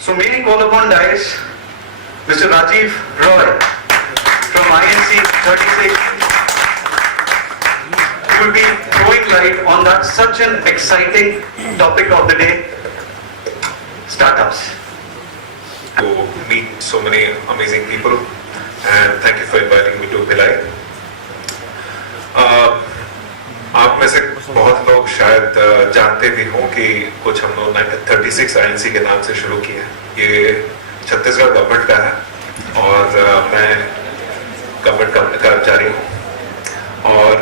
So may I call upon dais Mr. Rajiv Roy from INC 36. He will be throwing light on that such an exciting topic of the day, startups. To meet so many amazing people and thank you for inviting me to Bhilai. आप में से बहुत लोग शायद जानते भी हों कि कुछ हम लोग 36 INC के नाम से शुरू किए हैं। ये छत्तीसगढ़ गवर्नमेंट का है और मैं गवर्नमेंट का कर्मचारी हूँ और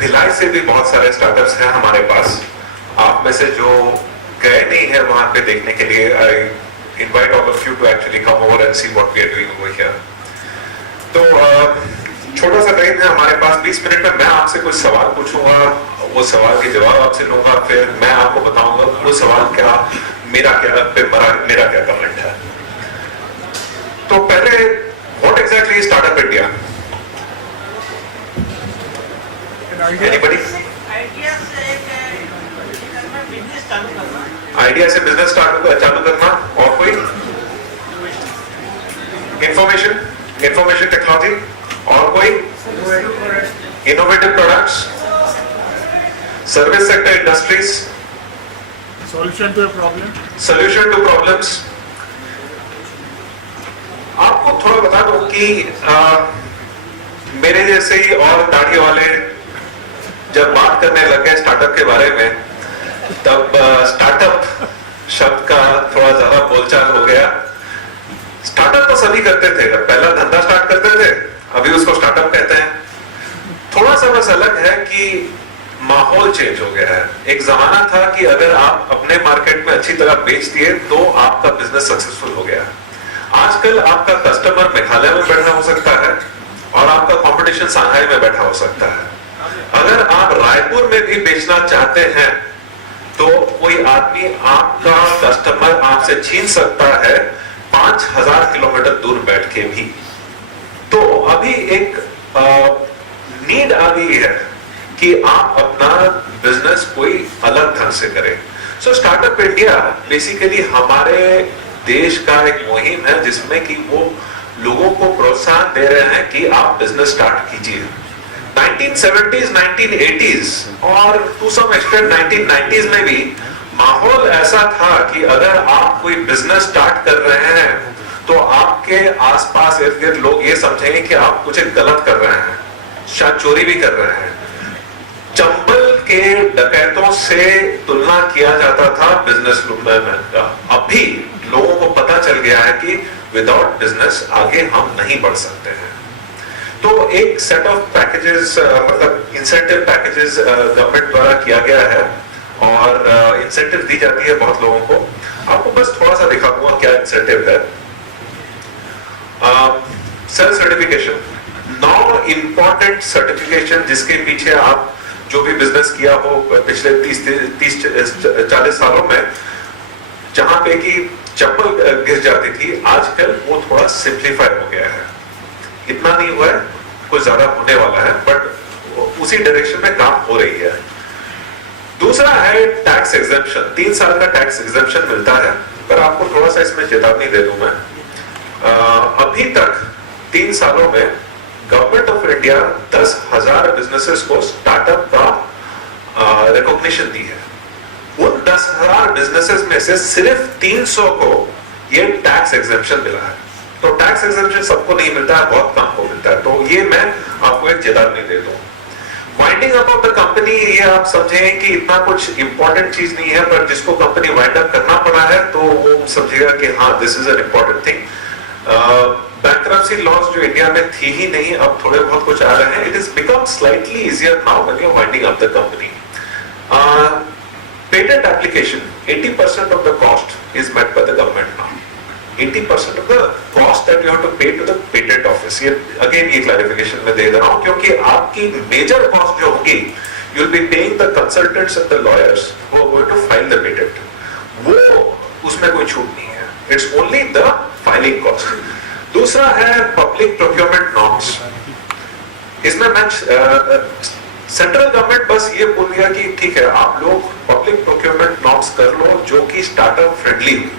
भिलाई से भी बहुत सारे स्टार्टअप्स हैं हमारे पास। आप में से जो गए नहीं है वहाँ पे देखने के लिए आई invite all of you to actually come over and see what we are doing over here. तो छोटा सा टाइम है हमारे पास, 20 मिनट में मैं आपसे कुछ सवाल पूछूंगा, वो सवाल के जवाब आपसे लूंगा, फिर मैं आपको बताऊंगा वो सवाल क्या, मेरा क्या कमेंट है। तो पहले what exactly is Startup India? Anybody? Idea से बिजनेस चालू करना और कोई इंफॉर्मेशन टेक्नोलॉजी और कोई innovative products, service sector industries, solution to problems. आपको थोड़ा बता दूं कि मेरे जैसे ही और दाढ़ी वाले जब बात करने लग गए स्टार्टअप के बारे में, तब स्टार्टअप शब्द का थोड़ा ज्यादा बोलचाल हो गया। स्टार्टअप तो सभी करते थे, पहला धंधा स्टार्ट करते थे, अभी उसको स्टार्टअप कहते हैं। थोड़ा सा बस अलग है कि माहौल चेंज हो गया है। एक जमाना था कि अगर आप अपने मार्केट में अच्छी तरह बेच दिए तो आपका बिजनेस सक्सेसफुल हो गया। आजकल आपका कस्टमर मेघालय में बैठा हो सकता है और आपका कंपटीशन सांघाई में बैठा हो सकता है। अगर आप रायपुर में भी बेचना चाहते हैं तो कोई आदमी आपका कस्टमर आपसे छीन सकता है 5000 किलोमीटर दूर बैठ के भी। तो अभी एक नीड आ गई है कि आप अपना बिजनेस कोई अलग ढंग से करें। सो स्टार्टअप इंडिया बेसिकली हमारे देश का एक मुहिम है जिसमें कि वो लोगों को प्रोत्साहन दे रहे हैं कि आप बिजनेस स्टार्ट कीजिए। 1970s, 1980s और टू सम एक्सटेंट 1990s में भी माहौल ऐसा था कि अगर आप कोई बिजनेस स्टार्ट कर रहे हैं तो आपके आसपास इर्द गिर्द लोग ये समझेंगे कि आप कुछ गलत कर रहे हैं, शायद चोरी भी कर रहे हैं। चंबल के डकैतों से तुलना किया जाता था बिजनेस मैन का। अभी लोगों को पता चल गया है कि विदाउट बिजनेस आगे हम नहीं बढ़ सकते हैं। तो एक सेट ऑफ पैकेजेस, मतलब इंसेंटिव पैकेजेस गवर्नमेंट द्वारा किया गया है और इंसेंटिव दी जाती है बहुत लोगों को। आपको बस थोड़ा सा दिखा दूंगा क्या इंसेंटिव है। सेल्फ सर्टिफिकेशन, 9 इंपॉर्टेंट सर्टिफिकेशन जिसके पीछे आप जो भी बिजनेस किया हो पिछले 30-40 सालों में, जहां पे कि चप्पल गिर जाती थी, आजकल वो थोड़ा सिंप्लीफाई हो गया है। इतना नहीं हुआ है, कुछ ज्यादा होने वाला है, बट उसी डायरेक्शन में काम हो रही है। दूसरा है टैक्स एग्जेम्पशन। 3 साल का टैक्स एग्जेम्पशन मिलता है, पर आपको थोड़ा सा इसमें चेतावनी दे दूं मैं। अभी तक 3 सालों में गवर्नमेंट ऑफ इंडिया 10,000 बिजनेसेस को स्टार्टअप का रिकॉग्निशन दी है। उन 10,000 बिजनेसेस में से सिर्फ 300 को ये टैक्स एग्जेम्पशन मिला है। तो टैक्स एग्जेम्पशन सबको नहीं मिलता है, बहुत कम को मिलता है। तो ये मैं आपको एक चेतावनी दे दूं। Winding up of the company, ये आप समझें कि इतना कुछ इंपॉर्टेंट चीज नहीं है, पर जिसको कंपनी वाइंड अप करना पड़ा है तो वो समझेगा कि हाँ, this is an important thing. Bankruptcy loss जो इंडिया में थी ही नहीं, अब थोड़े बहुत कुछ आ रहे हैं। It is become slightly easier now when you are winding up the company. Patent application, 80% of the cost is met by the government now. 80% of the cost that you have to pay to the patent office. ये again ये clarification में दे रहा हूँ क्योंकि आपकी major cost जो होगी, you'll be paying the consultants and the lawyers who are going to file the patent. वो उसमें कोई छूट नहीं है. It's only the filing cost. दूसरा है public procurement norms. इसमें मैं सेंट्रल गवर्नमेंट बस ये बोल दिया कि ठीक है, आप लोग पब्लिक प्रोक्योरमेंट नॉर्म्स कर लो जो कि स्टार्टअप फ्रेंडली हो।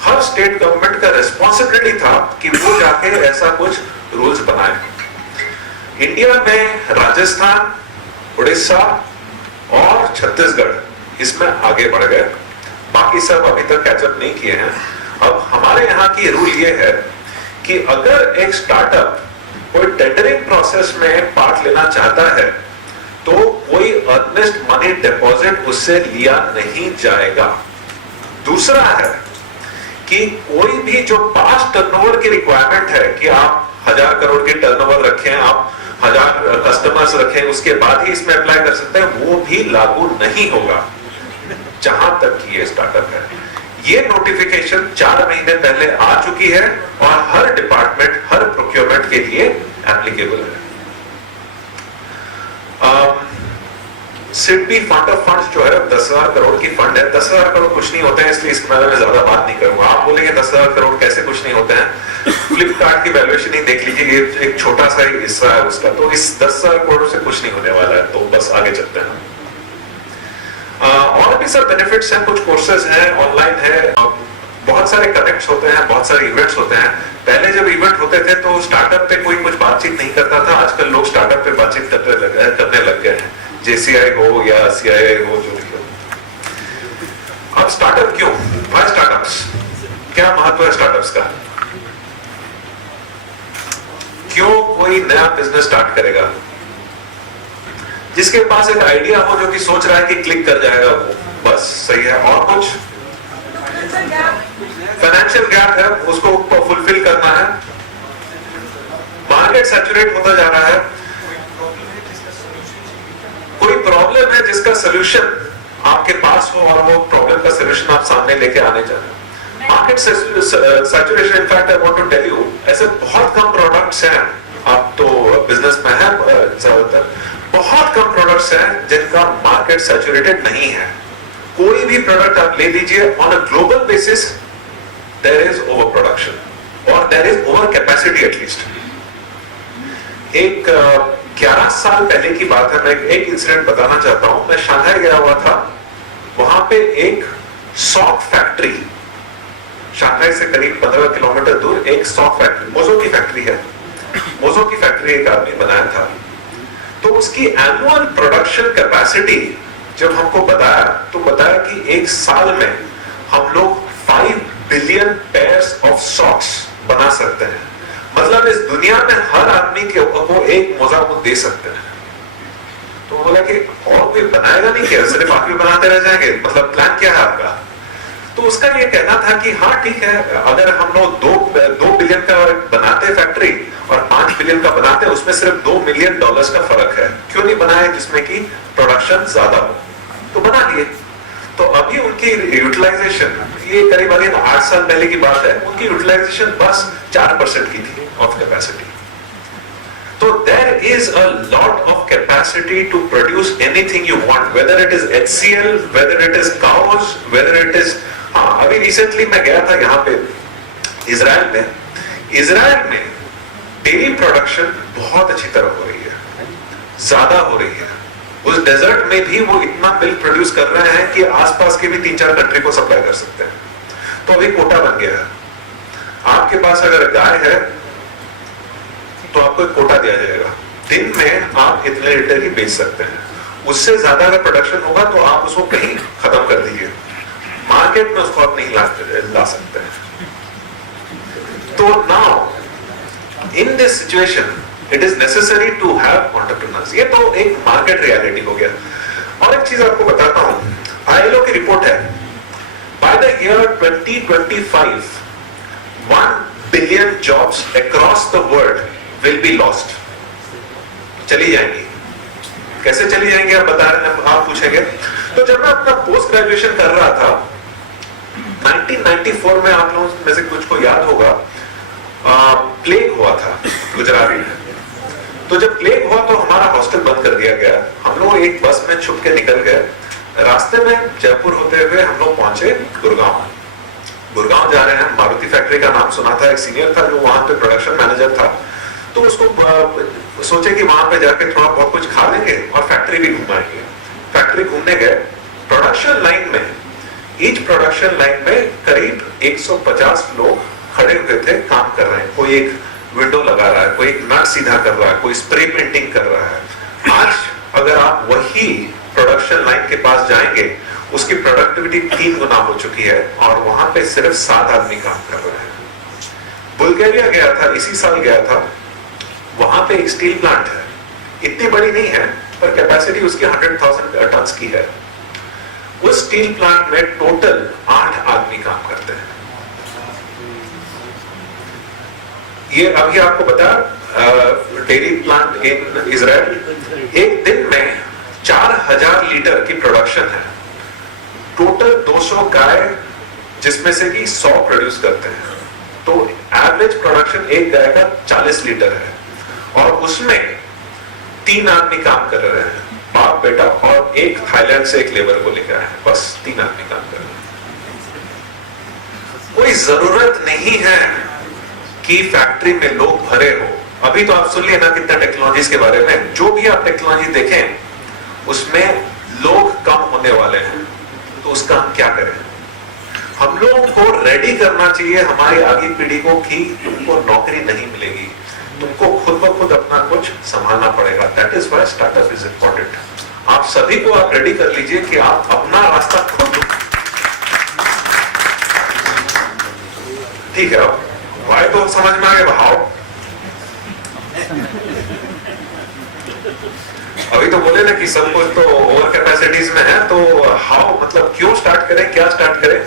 हर स्टेट गवर्नमेंट का रिस्पॉन्सिबिलिटी था कि वो जाके ऐसा कुछ रूल्स बनाए। इंडिया में राजस्थान, उड़ीसा और छत्तीसगढ़ इसमें आगे बढ़ गए, बाकी सब अभी तक कैचअप नहीं किए हैं। अब हमारे यहाँ की रूल ये है कि अगर एक स्टार्टअप कोई टेंडरिंग प्रोसेस में पार्ट लेना चाहता है तो कोई अर्नेस्ट मनी डिपॉजिट उससे लिया नहीं जाएगा। दूसरा है कि कोई भी जो पास्ट टर्नओवर की रिक्वायरमेंट है कि आप 1000 करोड़ की टर्नओवर रखें, आप 1000 कस्टमर्स रखें, उसके बाद ही इसमें अप्लाई कर सकते हैं, वो भी लागू नहीं होगा जहां तक कि ये स्टार्टअप है। ये नोटिफिकेशन 4 महीने पहले आ चुकी है और हर डिपार्टमेंट, हर प्रोक्योरमेंट के लिए एप्लीकेबल है। सिडबी फंड ऑफ फंड्स जो है 10,000 करोड़ की फंड है। 10,000 करोड़ कुछ नहीं होते हैं, इसलिए इसके बारे में ज्यादा बात नहीं करूंगा। आप बोलेंगे 10,000 करोड़ कैसे कुछ नहीं होते हैं? फ्लिपकार्ट की वैल्यूएशन ही देख लीजिए, ये एक छोटा सा ही हिस्सा है उसका, तो इस 10,000 करोड़ से कुछ नहीं होने वाला है। तो बस आगे चलते हैं। और भी सब बेनिफिट्स हैं, कुछ कोर्सेज हैं, ऑनलाइन है, बहुत सारे कनेक्ट्स होते हैं, बहुत सारे इवेंट्स होते हैं। पहले जब इवेंट होते थे तो स्टार्टअप पे कोई कुछ बातचीत नहीं करता था, आजकल लोग स्टार्टअप पे बातचीत करने लग गए हैं, जेसीआई हो या सीआईआई हो, जो भी हो। अब स्टार्टअप क्यों? Why startups? क्या महत्व है स्टार्टअप्स का? क्यों कोई नया बिजनेस स्टार्ट करेगा? जिसके पास एक आइडिया हो, जो कि सोच रहा है कि क्लिक कर जाएगा वो, बस सही है। और कुछ? फाइनेंशियल गैप है, उसको फुलफिल करना है। मार्केट सैचुरेट होता जा रहा है, कोई प्रॉब्लम है जिसका सॉल्यूशन आपके पास हो और वो प्रॉब्लम का सॉल्यूशन आप सामने लेके आने जा रहे हैं। Market saturation, in fact I want to tell you, ऐसे बहुत कम प्रोडक्ट्स हैं, आप तो बिजनेस में है ज्यादातर, बहुत कम प्रोडक्ट्स हैं जिनका मार्केट सैचुरेटेड नहीं है। कोई भी प्रोडक्ट आप ले लीजिए, on a global basis there is over production और there is over capacity at least. एक 11 साल पहले की बात है, मैं एक इंसिडेंट बताना चाहता हूं। मैं शंघाई गया हुआ था, वहां पे एक सॉक फैक्ट्री, शंघाई से करीब 15 किलोमीटर दूर एक सॉक फैक्ट्री, मोजो की फैक्ट्री है, मोजो की फैक्ट्री एक आदमी बनाया था। तो उसकी एनुअल प्रोडक्शन कैपेसिटी जब हमको बताया तो बताया कि एक साल में हम लोग 5 बिलियन पेयर्स ऑफ सॉक्स बना सकते हैं। मतलब इस दुनिया में हर आदमी को एक मोजा वो दे सकते हैं। तो बोला कि और कोई बनाएगा नहीं क्या, सिर्फ आप भी बनाते रह जाएंगे? मतलब प्लान क्या है आपका? तो उसका ये कहना था कि हाँ ठीक है, अगर हम लोग 2 बिलियन का बनाते फैक्ट्री और 5 बिलियन का बनाते, उसमें सिर्फ $2 मिलियन का फर्क है, क्यों नहीं बनाए जिसमें की प्रोडक्शन ज्यादा हो? तो बना लिए। तो अभी उनकी यूटिलाइजेशन, ये करीब 8 साल पहले की बात है, उनकी यूटिलाइजेशन बस 4% की थी ऑफ कैपेसिटी। तो there is a lot of capacity to produce anything you want, whether it is HCL, whether it is cows, whether it is, हाँ अभी रिसेंटली मैं गया था यहाँ पे इजराइल में। इजराइल में डेयरी प्रोडक्शन बहुत अच्छी तरह हो रही है, ज्यादा हो रही है। उस डेजर्ट में भी वो इतना मिल्क प्रोड्यूस कर रहे हैं कि आसपास के भी 3-4 कंट्री को सप्लाई कर सकते हैं। तो अभी कोटा बन गया है, आपके पास अगर गाय है तो आपको एक कोटा दिया जाएगा, दिन में आप इतने लीटर ही बेच सकते हैं। उससे ज्यादा अगर प्रोडक्शन होगा तो आप उसको कहीं खत्म कर दीजिए, मार्केट में उसको आप नहीं ला सकते हैं। तो now in this situation it is necessary to have entrepreneurs. ये तो एक मार्केट रियलिटी हो गया। और एक चीज आपको बताता हूं, आईएलओ की रिपोर्ट है, by the year 2025 1 billion jobs across the world will be lost, चली जाएंगी। कैसे चली जाएंगी आप बता रहे हैं, आप पूछेंगे। तो जब मैं अपना पोस्ट ग्रेजुएशन कर रहा था 1994 में, आप लोगों में से कुछ को याद होगा, प्लेग हुआ था गुजरात में। तो जब प्लेग हुआ तो हमारा हॉस्टल बंद कर दिया गया। हम लोग एक बस में छुप के निकल गए। रास्ते में जयपुर होते हुए हम लोग पहुंचे गुड़गांव। गुड़गांव जा रहे हैं, मारुति फैक्ट्री का नाम सुना था, एक सीनियर था जो वहां पे प्रोडक्शन मैनेजर था। तो उसको सोचे कि वहां पे जाके थोड़ा बहुत कुछ खा लेंगे और फैक्ट्री भी घुमाएंगे। फैक्ट्री घूमने गए। प्रोडक्शन लाइन में, ईच प्रोडक्शन लाइन में करीब 150 लोग खड़े हुए थे, काम कर रहे हैं। कोई एक विंडो लगा रहा है, कोई एक नट सीधा कर रहा है, कोई स्प्रे पेंटिंग कर रहा है। आज अगर आप वही प्रोडक्शन लाइन के पास जाएंगे, उसकी प्रोडक्टिविटी 3 गुना हो चुकी है और वहां पे सिर्फ 7 आदमी काम कर रहे हैं। बुल्गारिया गया था, इसी साल गया था, वहां पे एक स्टील प्लांट है, इतनी बड़ी नहीं है पर कैपेसिटी उसकी 100,000 टन की है। उस स्टील प्लांट में टोटल 8 आदमी काम करते हैं। ये अभी आपको बता, डेयरी प्लांट इन इजराइल, एक दिन में 4000 लीटर की प्रोडक्शन है। टोटल 200 गाय, जिसमें से कि 100 प्रोड्यूस करते हैं, तो एवरेज प्रोडक्शन एक गाय का 40 लीटर है और उसमें 3 आदमी काम कर रहे हैं, बाप बेटा, और एक थाईलैंड से एक लेबर को लेकर आए, बस 3 आदमी काम कर रहे हैं। कोई जरूरत नहीं है कि फैक्ट्री में लोग भरे हो। अभी तो आप सुन लिए ना कितना टेक्नोलॉजीज के बारे में, जो भी आप टेक्नोलॉजी देखें उसमें लोग कम होने वाले हैं, तो उसका हम क्या करें? हम लोगों को रेडी करना चाहिए हमारी आगे पीढ़ी को कि तुमको नौकरी नहीं मिलेगी, तुमको खुद ब खुद अपना कुछ संभालना पड़ेगा। That is why startup is important. आप सभी को आप रेडी कर लीजिए कि आप अपना रास्ता खुद, ठीक है? वाई तो समझ में आ गया, भाव अभी तो बोले ना कि सब कुछ तो ओवर कैपेसिटीज में है, तो हाउ, मतलब क्यों स्टार्ट करें, क्या स्टार्ट करें?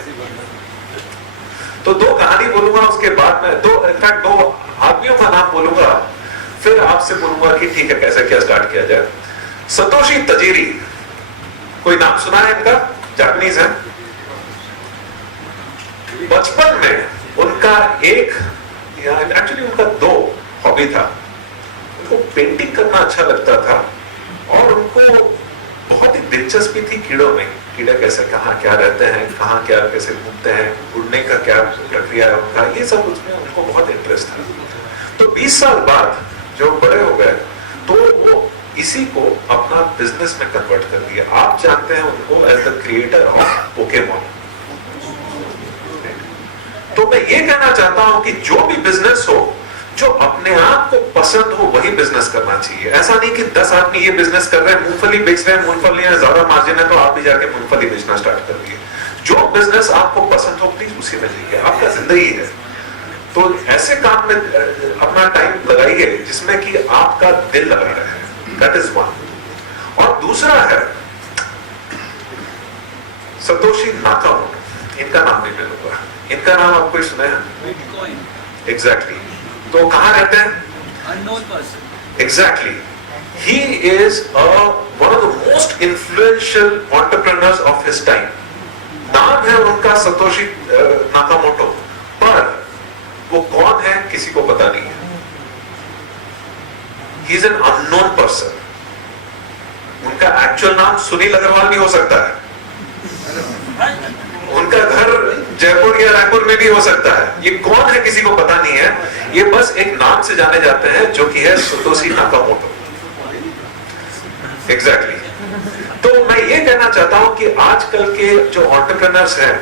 तो 2 कहानी बोलूंगा, उसके बाद में 2 आदमियों का नाम बोलूंगा, फिर आपसे बोलूंगा कि ठीक है कैसे क्या स्टार्ट किया जाए। सतोशी तजीरी, कोई नाम सुना है इनका? जापानीज है। बचपन में उनका एक्चुअली उनका 2 हॉबी था। उनको पेंटिंग करना अच्छा लगता था और उनको बहुत ही दिलचस्पी थी कीड़ों में। कीड़े कैसे, कहाँ क्या रहते हैं, कहाँ क्या कैसे घूमते हैं, उड़ने का क्या प्रक्रिया है उनका, ये सब उसमें उनको बहुत इंटरेस्ट था। तो 20 साल बाद जो बड़े हो गए तो वो इसी को अपना बिजनेस में कन्वर्ट कर दिया। आप जानते हैं उनको as the creator of Pokemon. तो मैं ये कहना चाहता हूं कि जो भी बिजनेस हो, जो अपने आप को पसंद हो वही बिजनेस करना चाहिए। ऐसा नहीं कि 10 आदमी ये बिजनेस कर रहे हैं, मूंगफली बेच रहे हैं, मूंगफली में ज्यादा मार्जिन है तो आप भी जाके मूंगफली बेचना स्टार्ट कर दिए। जो बिजनेस आपको पसंद हो प्लीज उसी में जाइए, आपका जिंदगी है। तो ऐसे काम में अपना टाइम लगाइए जिसमें कि आपका दिल लगा रहे हैं। That is one. और दूसरा है सतोशी नाकामोटो। इनका नाम नहीं लूंगा, इनका नाम आपको सुना है? एग्जैक्टली। तो कहां रहते हैं? Unknown person. Exactly. He is one of the most influential entrepreneurs of his time. नाम है उनका सतोशी नाकामोटो, पर वो कौन है किसी को पता नहीं है। He is an unknown person. उनका एक्चुअल नाम सुनील अग्रवाल भी हो सकता है, उनका घर जयपुर या रायपुर में भी हो सकता है। ये कौन है किसी को पता नहीं है, ये बस एक नाम से जाने जाते हैं जो कि है सतोशी नाकामोटो। एग्जैक्टली। तो मैं ये कहना चाहता हूं कि आजकल के जो एंटरप्रेन्योर्स हैं,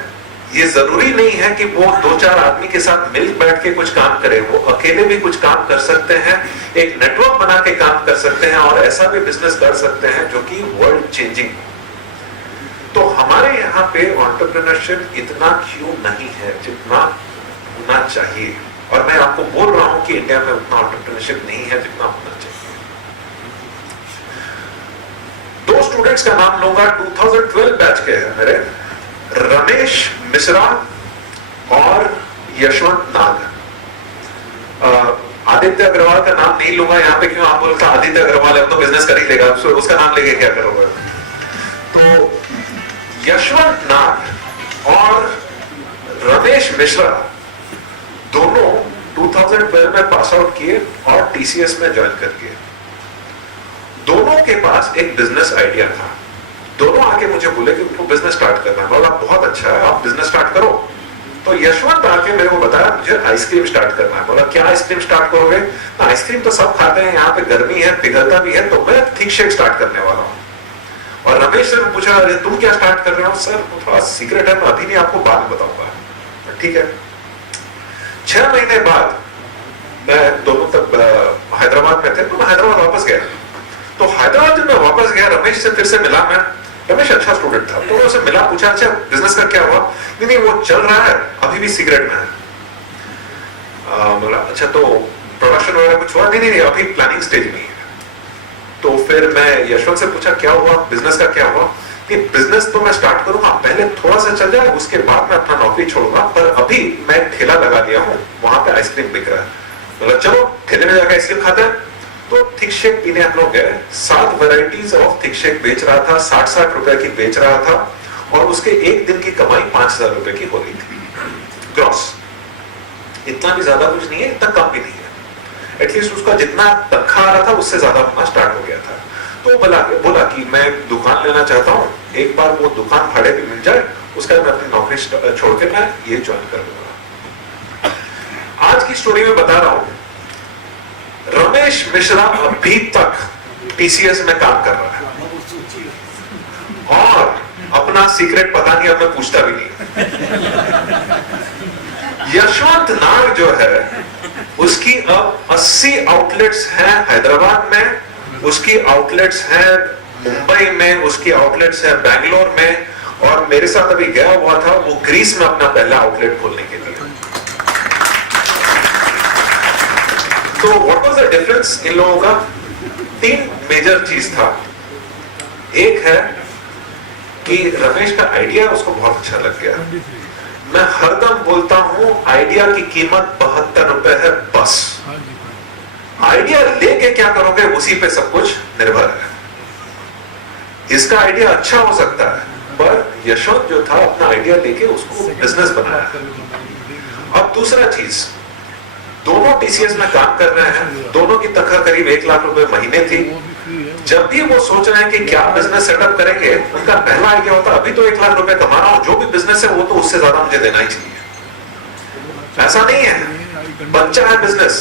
ये जरूरी नहीं है कि वो 2-4 आदमी के साथ मिल बैठ के कुछ काम करें, वो अकेले भी कुछ काम कर सकते हैं, एक नेटवर्क बना के काम कर सकते हैं और ऐसा भी बिजनेस कर सकते हैं जो कि वर्ल्ड चेंजिंग। तो हमारे यहाँ पे एंटरप्रेन्योरशिप इतना क्यों नहीं है जितना होना चाहिए? और मैं आपको बोल रहा हूं कि इंडिया में उतना एंटरप्रेन्योरशिप नहीं है जितना होना चाहिए। 2 स्टूडेंट्स का नाम लूंगा, 2012 बैच के हैं मेरे, रमेश मिश्रा और यशवंत नाग। आदित्य अग्रवाल का नाम नहीं लूंगा यहाँ पे, क्यों? आप बोलता आदित्य अग्रवाल है तो बिजनेस कर ही लेगा, उसका नाम लेके क्या करोगे? तो यशवंत नाग और रमेश मिश्रा दोनों 2012 में पास आउट किए और टीसीएस में ज्वाइन कर दिए। दोनों के पास एक बिजनेस आइडिया था। दोनों आके मुझे बोले कि उनको बिजनेस स्टार्ट करना है। बोला बहुत अच्छा है, आप बिजनेस स्टार्ट करो। तो यशवंत आके मेरे को बताया मुझे आइसक्रीम स्टार्ट करना है। बोला क्या आइसक्रीम स्टार्ट करोगे? आइसक्रीम तो सब खाते हैं, यहाँ पे गर्मी है, पिघलता भी है, तो मैं थिक शेक स्टार्ट करने वाला हूँ। और रमेश से पूछा तुम क्या स्टार्ट कर रहे हो? सर थोड़ा सीक्रेट है, मैं अभी नहीं, आपको बाद में बताऊंगा। ठीक है। 6 महीने बाद मैं दोनों तक हैदराबाद में थे, तो मैं हैदराबाद वापस गया। तो हैदराबाद जब मैं वापस गया, रमेश से फिर से मिला मैं। रमेश अच्छा स्टूडेंट था, तो मैं उसे मिला, पूछा अच्छा बिजनेस का क्या हुआ? नहीं वो चल रहा है, अभी भी सिगरेट में है। बोला अच्छा तो प्रोडक्शन वगैरह कुछ हुआ? नहीं अभी प्लानिंग स्टेज में है। तो फिर मैं यशवंत से पूछा क्या हुआ, बिजनेस का क्या हुआ? कि बिजनेस तो मैं स्टार्ट करूंगा, पहले थोड़ा सा चल जाए, उसके बाद मैं अपना नौकरी छोड़ूंगा, पर अभी मैं ठेला लगा लिया हूँ, वहां पे आइसक्रीम बिक रहा है। बोला चलो ठेले में जाकर आइसक्रीम खाते हैं। तो थिक शेक पीने हम लोग गए। 7 वैरायटीज ऑफ थिक शेक बेच रहा था, 60-60 रुपए की बेच रहा था, और उसके एक दिन की कमाई 5000 रुपए की हो रही थी ग्रॉस। इतना भी ज्यादा कुछ नहीं है, इतना कम भी नहीं है। एटलीस्ट उसका जितना तनख्वाह आ रहा था उससे ज्यादा होना स्टार्ट हो गया था। तो बोला कि मैं दुकान लेना चाहता हूँ, एक बार वो दुकान भाड़े पे मिल जाए, उसके बाद मैं अपनी नौकरी छोड़ के मैं ये ज्वाइन कर लूंगा। आज की स्टोरी में बता रहा हूं, रमेश मिश्रा अभी तक टीसीएस में काम कर रहा है, और अपना सीक्रेट पता नहीं, अब मैं पूछता भी नहीं। यशवंत नाग जो है, उसकी अब 80 आउटलेट्स हैं हैदराबाद में, उसकी आउटलेट्स हैं मुंबई में, उसकी आउटलेट्स हैं बैंगलोर में, और मेरे साथ अभी गया हुआ था वो ग्रीस में अपना पहला आउटलेट खोलने के लिए। तो what was the difference in लोगों का? 3 मेजर चीज था। एक है कि रमेश का आइडिया उसको बहुत अच्छा लग गया। मैं हरदम बोलता हूं आइडिया की कीमत 72 रुपए है बस। आइडिया लेके क्या करोगे उसी पे सब कुछ निर्भर है। इसका आइडिया अच्छा हो सकता है, पर यशवंत जो था अपना आइडिया लेके उसको बिजनेस बनाया। अब दूसरा चीज, दोनों टीसीएस में काम कर रहे हैं, दोनों की तनख्वाह करीब 1 लाख रुपए महीने थी। जब भी वो सोच रहे हैं कि क्या बिजनेस सेटअप करेंगे, उनका पहला आइडिया होता है अभी तो 1 लाख रुपए कमा रहा हूं, जो भी बिजनेस है वो तो उससे ज्यादा मुझे देना ही चाहिए। ऐसा नहीं है, बच्चा है बिजनेस।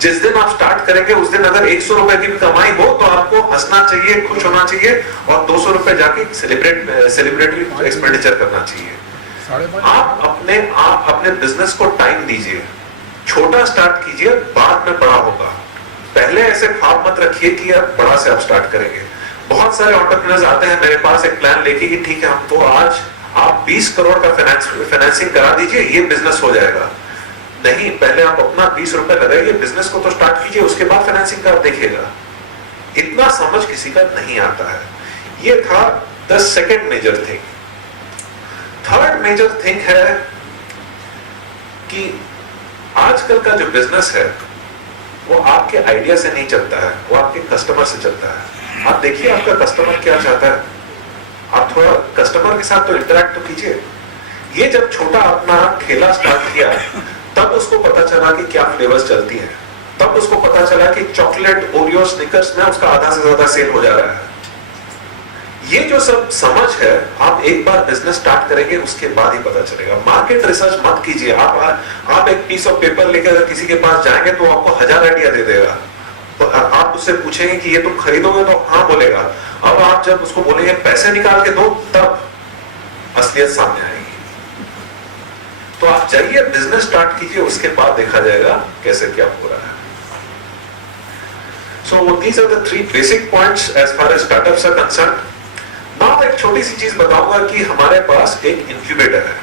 जिस दिन आप स्टार्ट करेंगे उस दिन अगर 100 रुपए की भी कमाई हो तो आपको हंसना चाहिए, खुश होना चाहिए, और 200 रुपए जाके सेलिब्रेटरी एक्सपेंडिचर करना चाहिए। आप अपने बिजनेस को टाइम दीजिए, छोटा स्टार्ट कीजिए, बाद में बड़ा होगा। पहले ऐसे ख्वाब मत रखिए कि अब बड़ा से आप स्टार्ट करेंगे। बहुत सारे एंटरप्रेन्योर्स आते हैं मेरे पास एक प्लान लेके कि ठीक है हमको आज आप 20 करोड़ का फाइनेंसिंग करा दीजिए, ये बिजनेस हो जाएगा। नहीं, पहले आप अपना 20 रुपए लगाइए, बिजनेस को तो स्टार्ट कीजिए, उसके बाद फाइनेंसिंग का देखिएगा। इतना समझ किसी का नहीं आता है। ये था the second major thing. Third major thing है कि आजकल का जो बिजनेस है वो आपके आइडिया से नहीं चलता है, वो आपके कस्टमर से चलता है। आप देखिए आपका कस्टमर क्या चाहता है, आप थोड़ा कस्टमर के साथ तो इंटरेक्ट तो कीजिए। ये जब छोटा अपना ठेला स्टार्ट किया तब उसको पता चला कि क्या फ्लेवर्स चलती हैं, तब उसको पता चला कि चॉकलेट, ओरियो, स्निकर्स में उसका आधा से ज्यादा सेल हो जा रहा है। ये जो सब समझ है, आप एक बार बिजनेस स्टार्ट करेंगे उसके बाद ही पता चलेगा। मार्केट रिसर्च मत कीजिए। आप एक पीस ऑफ पेपर लेकर अगर किसी के पास जाएंगे तो आपको 1000 आइडिया दे देगा। तो आप उससे पूछेंगे कि ये तुम खरीदोगे, तो हाँ बोलेगा। अब आप जब उसको बोलेंगे पैसे निकाल के दो, तब असलियत सामने आएगी। तो आप जाइए बिजनेस स्टार्ट कीजिए, उसके बाद देखा जाएगा कैसे क्या हो रहा है। So these are the 3 basic points as far as startups are concerned. Now एक छोटी सी चीज बताऊंगा कि हमारे पास एक इंक्यूबेटर है।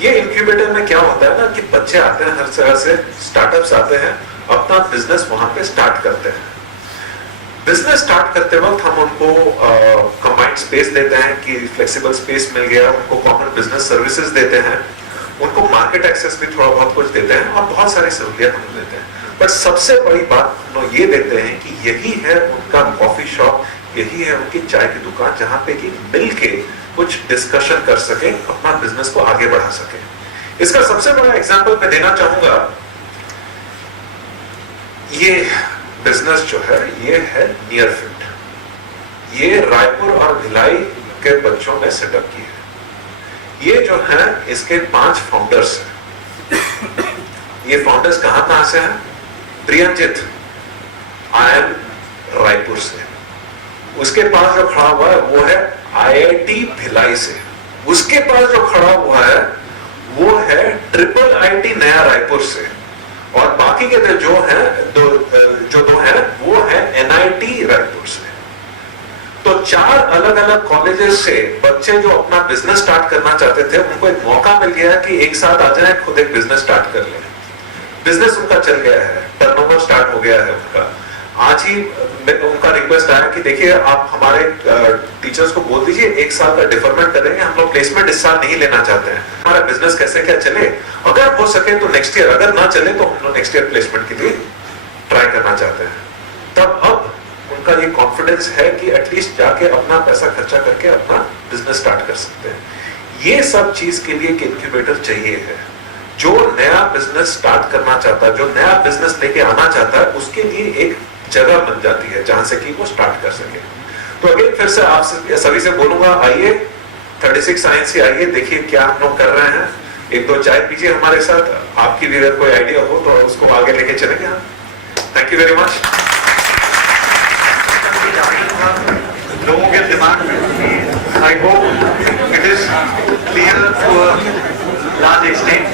ये इंक्यूबेटर में क्या होता है ना कि बच्चे आते हैं, हर तरह से स्टार्टअप्स आते हैं, अपना बिजनेस वहां पे स्टार्ट करते हैं। बिजनेस स्टार्ट करते वक्त हम उनको कंबाइंड स्पेस देते हैं कि फ्लेक्सिबल स्पेस मिल गया, उनको कॉमन बिजनेस सर्विसेज देते हैं, उनको मार्केट एक्सेस भी थोड़ा बहुत कुछ देते हैं, और बहुत सारी सहूलियत हम देते हैं। बट सबसे बड़ी बात हम लोग ये देते हैं कि यही है उनका कॉफी शॉप, यही है उनकी चाय की दुकान, जहां पे कि मिलके कुछ डिस्कशन कर सके, अपना बिजनेस को आगे बढ़ा सके। इसका सबसे बड़ा एग्जांपल मैं देना चाहूंगा। ये बिजनेस जो है ये है नियर फिट। ये रायपुर और भिलाई के बच्चों ने सेटअप की है। ये जो है इसके 5 फाउंडर्स हैं। ये फाउंडर्स कहां से हैं? प्रियंजित IIM रायपुर से। उसके पास जो खड़ा हुआ है वो है IIT भिलाई से। उसके पास जो खड़ा हुआ है वो ट्रिपल आईटी नया रायपुर से, और बाकी के जो हैं दो हैं वो है एनआईटी रायपुर से। तो 4 अलग अलग कॉलेजेस से बच्चे जो अपना बिजनेस स्टार्ट करना चाहते थे, उनको एक मौका मिल गया कि एक साथ आ जाए, खुद एक बिजनेस स्टार्ट कर लें। बिजनेस उनका चल गया है, टर्नओवर स्टार्ट हो गया है उनका। आज ही उनका रिक्वेस्ट आया कि देखिए आप हमारे टीचर्स को बोल दीजिए 1 साल का डिफरमेंट करेंगे, हम लोग प्लेसमेंट इस साल नहीं लेना चाहते हैं, हमारा बिजनेस कैसे क्या चले, अगर हो सके तो नेक्स्ट ईयर, अगर ना चले तो हम लोग नेक्स्ट ईयर प्लेसमेंट के लिए ट्राई करना चाहते हैं। तब अब उनका ये कॉन्फिडेंस है कि एटलीस्ट जाके अपना पैसा खर्चा करके अपना बिजनेस स्टार्ट कर सकते हैं। ये सब चीज के लिए एक इनक्यूबेटर चाहिए है। जो नया बिजनेस स्टार्ट करना चाहता है, जो नया बिजनेस लेके आना चाहता है, उसके लिए एक जगह बन जाती है जहां से कि वो स्टार्ट कर सके। तो अगेन फिर से आप सभी से बोलूंगा, आइए 36 INC आइए, देखिए क्या हम लोग कर रहे हैं, 1-2 चाय पीजिए हमारे साथ, आपकी भी अगर कोई आइडिया हो तो उसको आगे लेके चलेंगे हम। Thank you very much. लोगों के दिमाग में I hope it is clear to a large extent